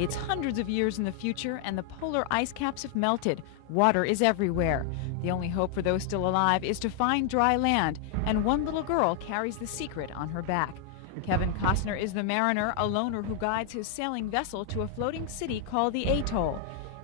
It's hundreds of years in the future, and the polar ice caps have melted. Water is everywhere. The only hope for those still alive is to find dry land, and one little girl carries the secret on her back. Kevin Costner is the mariner, a loner who guides his sailing vessel to a floating city called the Atoll.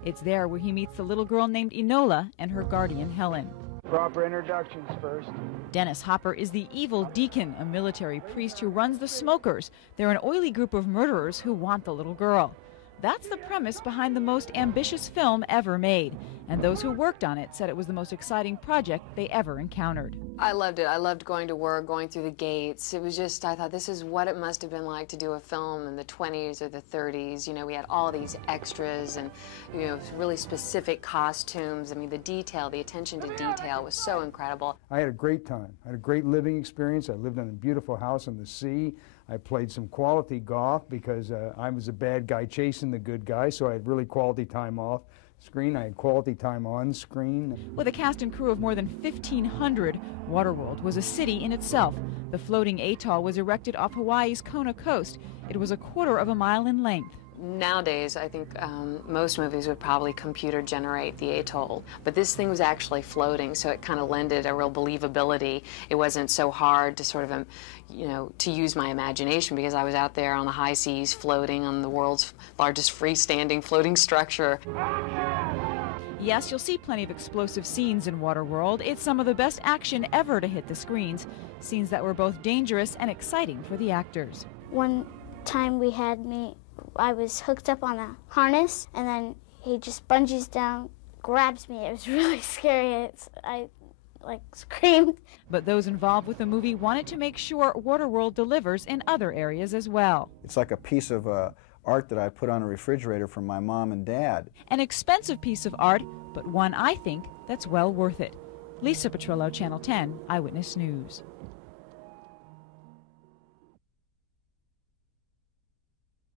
It's there where he meets the little girl named Enola and her guardian Helen. Proper introductions first. Dennis Hopper is the evil deacon, a military priest who runs the Smokers. They're an oily group of murderers who want the little girl. That's the premise behind the most ambitious film ever made, and those who worked on it said it was the most exciting project they ever encountered. I loved it. I loved going to work, going through the gates. It was just, I thought, this is what it must have been like to do a film in the 20s or the 30s. You know, we had all these extras and, you know, really specific costumes. I mean, the detail, the attention to detail was so incredible. I had a great time. I had a great living experience. I lived in a beautiful house on the sea. I played some quality golf because I was a bad guy chasing the good guy, so I had really quality time off screen. I had quality time on screen. With a cast and crew of more than 1,500, Waterworld was a city in itself. The floating atoll was erected off Hawaii's Kona coast. It was 1/4 mile in length. Nowadays, I think most movies would probably computer generate the atoll, but this thing was actually floating, so it kind of lended a real believability. It wasn't so hard to sort of, you know, to use my imagination because I was out there on the high seas floating on the world's largest freestanding floating structure. Yes, you'll see plenty of explosive scenes in Waterworld. It's some of the best action ever to hit the screens, scenes that were both dangerous and exciting for the actors. One time I was hooked up on a harness, and then he just bungees down, grabs me. It was really scary. I screamed. But those involved with the movie wanted to make sure Waterworld delivers in other areas as well. It's like a piece of art that I put on a refrigerator for my mom and dad. An expensive piece of art, but one I think that's well worth it. Lisa Petrillo, Channel 10, Eyewitness News.